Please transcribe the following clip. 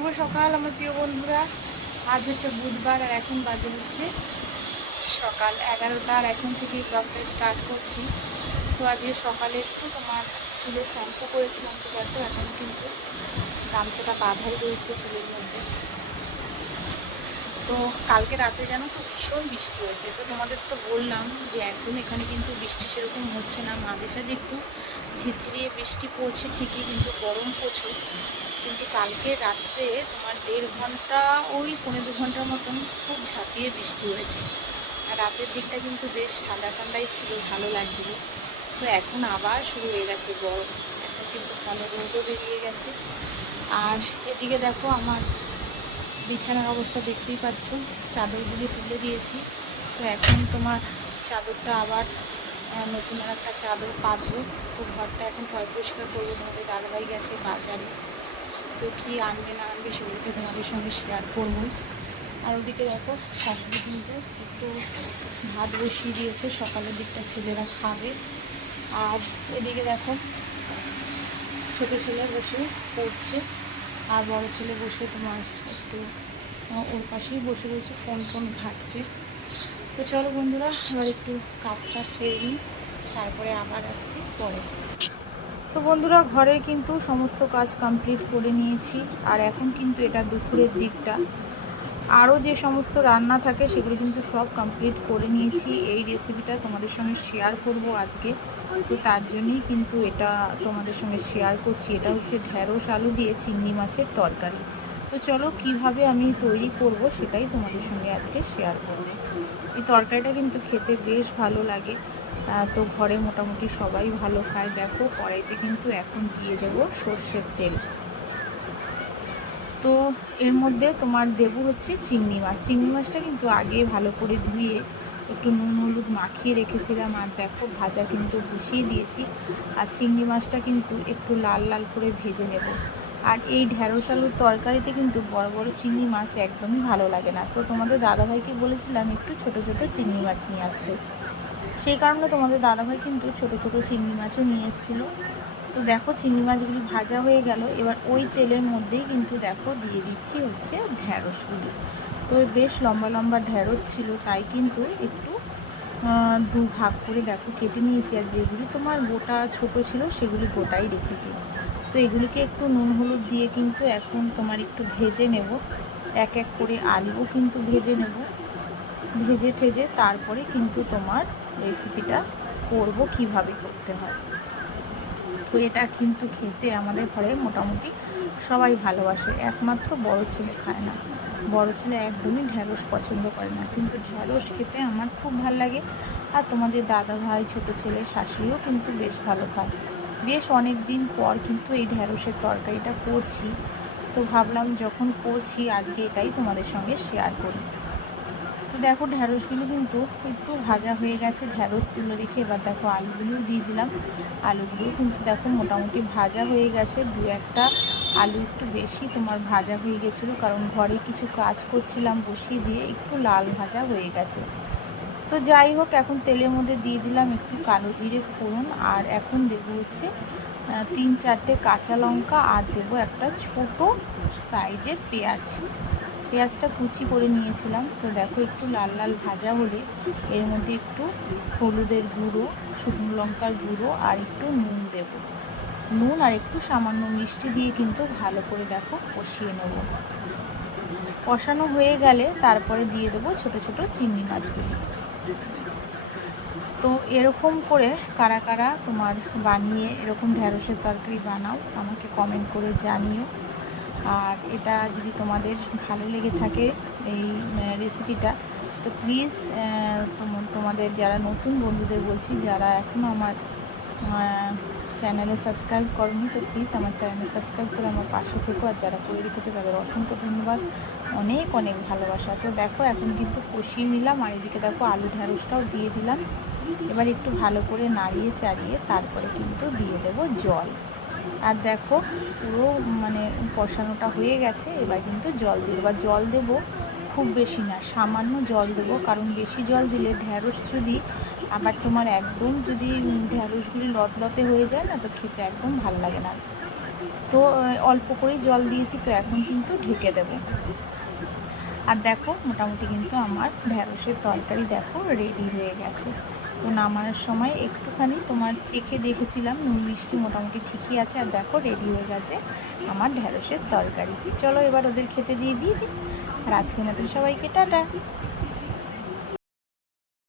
শুভ সকাল আমার প্রিয় বন্ধুরা। আজ হচ্ছে বুধবার আর এখন বাজে হচ্ছে সকাল 11টা আর এখন থেকেই ব্লগটা স্টার্ট করছি। তো আজকে সকালে একটু তোমার চুলে শ্যাম্পু করেছিলাম, তো দেখো এখন কিন্তু গামছাটা বাঁধাই রয়েছে চুলের মধ্যে। তো কালকে রাতে জানো তো ভীষণ বৃষ্টি হয়েছে, তো তোমাদের তো বললাম যে একদম এখানে কিন্তু বৃষ্টি সেরকম হচ্ছে না, মাঝে সাঝে একটু ঝিরঝিরিয়ে বৃষ্টি পড়ছে ঠিকই, কিন্তু গরম প্রচুর। কিন্তু কালকে রাত্রে তোমার 1.5 ঘন্টা ওই 1.5-2 ঘন্টার মতন খুব ঝাঁপিয়ে বৃষ্টি হয়েছে। আর রাতের দিকটা কিন্তু বেশ ঠান্ডা ঠান্ডাই ছিল, ভালো লাগছিল। তো এখন আবার শুরু হয়ে গেছে গরম, এখন কিন্তু ভালো রোদও বেরিয়ে গেছে। আর এদিকে দেখো আমার বিছানার অবস্থা দেখতেই পাচ্ছ, চাদরগুলি তুলে দিয়েছি। তো এখন তোমার চাদরটা আবার নতুন আর একটা চাদর পাতবো। তো ঘরটা এখন পরিষ্কার করবো। তোমাদের দাদাভাই গেছে বাজারে, তো কী আনবে না আনবে সেগুলোকে তোমাদের সঙ্গে শেয়ার করবো। আর ওদিকে দেখো শাশুড়ি কিন্তু একটু ভাত বসিয়ে দিয়েছে, সকালের দিকটা ছেলেরা খাবে। আর এদিকে দেখো ছোটো ছেলে বসে পড়ছে, আর বড় ছেলে বসে তোমার একটু ওর পাশেই বসে রয়েছে, ফোন ঘাটছে। তো চলো বন্ধুরা, এবার একটু কাজটা সেরে নিই, তারপরে আবার আসছি পরে। তো বন্ধুরা, ঘরের কিন্তু সমস্ত কাজ কমপ্লিট করে নিয়েছি। আর এখন কিন্তু এটা দুপুরের দিকটা, আরও যে সমস্ত রান্না থাকে সেগুলো কিন্তু সব কমপ্লিট করে নিয়েছি। এই রেসিপিটা তোমাদের সঙ্গে শেয়ার করব আজকে, তো তার জন্যই কিন্তু এটা তোমাদের সঙ্গে শেয়ার করছি। এটা হচ্ছে ঢ্যাঁড়স আলু দিয়ে চিংড়ি মাছের তরকারি। তো চলো কিভাবে আমি তৈরি করব সেটাই তোমাদের সঙ্গে আজকে শেয়ার করব। এই তরকারিটা কিন্তু খেতে বেশ ভালো লাগে, তো ঘরে মোটামুটি সবাই ভালো খায়। দেখো কড়াইতে কিন্তু এখন দিয়ে দেব সর্ষের তেল। তো এর মধ্যে তোমার দেবো হচ্ছে চিংড়ি মাছ। চিংড়ি মাছটা কিন্তু আগে ভালো করে ধুয়ে একটু নুন হলুদ মাখিয়ে রেখেছিলাম, আর দেখো ভাজা কিন্তু বসিয়ে দিয়েছি। আর চিংড়ি মাছটা কিন্তু একটু লাল লাল করে ভেজে নেব। আর এই ঢ্যাঁড়স আলুর তরকারিতে কিন্তু বড় বড় চিংড়ি মাছ একদমই ভালো লাগে না, তো তোমাদের দাদাভাইকে বলেছিলাম একটু ছোট ছোট চিংড়ি মাছ নিয়ে আসতে, সেই কারণে তোমাদের দাদাভাই কিন্তু ছোট ছোট চিংড়ি মাছও নিয়ে এসেছিলো। তো দেখো চিংড়ি মাছগুলি ভাজা হয়ে গেল, এবার ওই তেলের মধ্যেই কিন্তু দেখো দিয়ে দিচ্ছি হচ্ছে ঢ্যাঁড়সগুলি। তো বেশ লম্বা লম্বা ঢ্যাঁড়স ছিল, তাই কিন্তু একটু দু ভাগ করে দেখো কেটে নিয়েছি। আর যেগুলি তোমার গোটা ছোট ছিল সেগুলি গোটাই রেখেছি। তো এগুলিকে একটু নুন হলুদ দিয়ে কিন্তু এখন তোমার একটু ভেজে নেব, এক এক করে আলুও কিন্তু ভেজে নেব। ভেজে ঠেজে তারপরে কিন্তু তোমার রেসিপিটা করব কিভাবে করতে হয়। তো এটা কিন্তু খেতে আমাদের ঘরে মোটামুটি সবাই ভালোবাসে, একমাত্র বড় ছেলে খায় না। বড় ছেলে একদমই ঢ্যাঁড়স পছন্দ করে না, কিন্তু ঢ্যাঁড়স খেতে আমার খুব ভালো লাগে। আর তোমাদের দাদা ভাই ছোটো ছেলে শাশুড়িও কিন্তু বেশ ভালো খায়। বেশ অনেক দিন পর কিন্তু এই ঢ্যাঁড়সের তরকারিটা করছি, তো ভাবলাম যখন করছি আজকে এটাই তোমাদের সঙ্গে শেয়ার করি। তো দেখো ঢ্যাঁড়সগুলো কিন্তু একটু ভাজা হয়ে গেছে, ঢ্যাঁড়স তুলে রেখে এবার দেখো আলুগুলোও দিয়ে দিলাম। আলুগুলোও কিন্তু দেখো মোটামুটি ভাজা হয়ে গেছে, দু একটা আলু একটু বেশি তোমার ভাজা হয়ে গেছিলো, কারণ ঘরে কিছু কাজ করছিলাম বসিয়ে দিয়ে একটু লাল ভাজা হয়ে গেছে। তো যাই হোক, এখন তেলের মধ্যে দিয়ে দিলাম একটু কালো জিরে ফোড়ন, আর এখন দেবো হচ্ছে 3-4টে কাঁচা লঙ্কা, আর দেবো একটা ছোট সাইজের পেঁয়াজ। পেঁয়াজটা কুচি করে নিয়েছিলাম। তো দেখো একটু লাল লাল ভাজা হলে এর মধ্যে একটু হলুদের গুঁড়ো, শুকনো লঙ্কার গুঁড়ো আর একটু নুন দেব। নুন আর একটু সামান্য মিষ্টি দিয়ে কিন্তু ভালো করে দেখো কষিয়ে নেব। কষানো হয়ে গেলে তারপরে দিয়ে দেবো ছোট ছোট চিংড়ি মাছগুলি। তো এরকম করে কারা কারা তোমার বানিয়ে এরকম ঢ্যাঁড়সের তরকারি বানাও আমাকে কমেন্ট করে জানিও। আর এটা যদি তোমাদের ভালো লেগে থাকে এই রেসিপিটা, তো প্লিজ তোমাদের যারা নতুন বন্ধুদের বলছি, যারা এখনও আমার চ্যানেলে সাবস্ক্রাইব করনি, তো প্লিজ আমার চ্যানেলে সাবস্ক্রাইব করে আমার পাশে থেকো। আর যারা করে রেখেছে তাদের অসংখ্য ধন্যবাদ, অনেক অনেক ভালোবাসা। তো দেখো এখন কিন্তু কষিয়ে নিলাম, আর এদিকে দেখো আলু ঢ্যাঁড়সটাও দিয়ে দিলাম। এবার একটু ভালো করে নাড়িয়ে চাড়িয়ে তারপরে কিন্তু দিয়ে দেব জল। আর দেখো পুরো মানে কষানোটা হয়ে গেছে, এবার কিন্তু জল দেবো। বা জল দেবো খুব বেশি না, সামান্য জল দেবো, কারণ বেশি জল দিলে ঢ্যাঁড়স যদি আবার তোমার একদম যদি ঢ্যাঁড়সগুলি লতলতে হয়ে যায় না, তো খেতে একদম ভালো লাগে না। তো অল্প করেই জল দিয়েছি, তো এখন কিন্তু ঢেকে দেবো। আর দেখো মোটামুটি কিন্তু আমার ঢ্যাঁড়সের তরকারি দেখো রেডি হয়ে গেছে। তো নামানোর সময় একটুখানি তোমার চেখে দেখেছিলাম, নুন মিষ্টি মোটামুটি ঠিকই আছে। আর দেখো রেডি হয়ে গেছে আমার ঢ্যাঁড়সের তরকারি। চলো এবার ওদের খেতে দিয়ে দিই। আর আজকের মতো সবাইকে টাটা।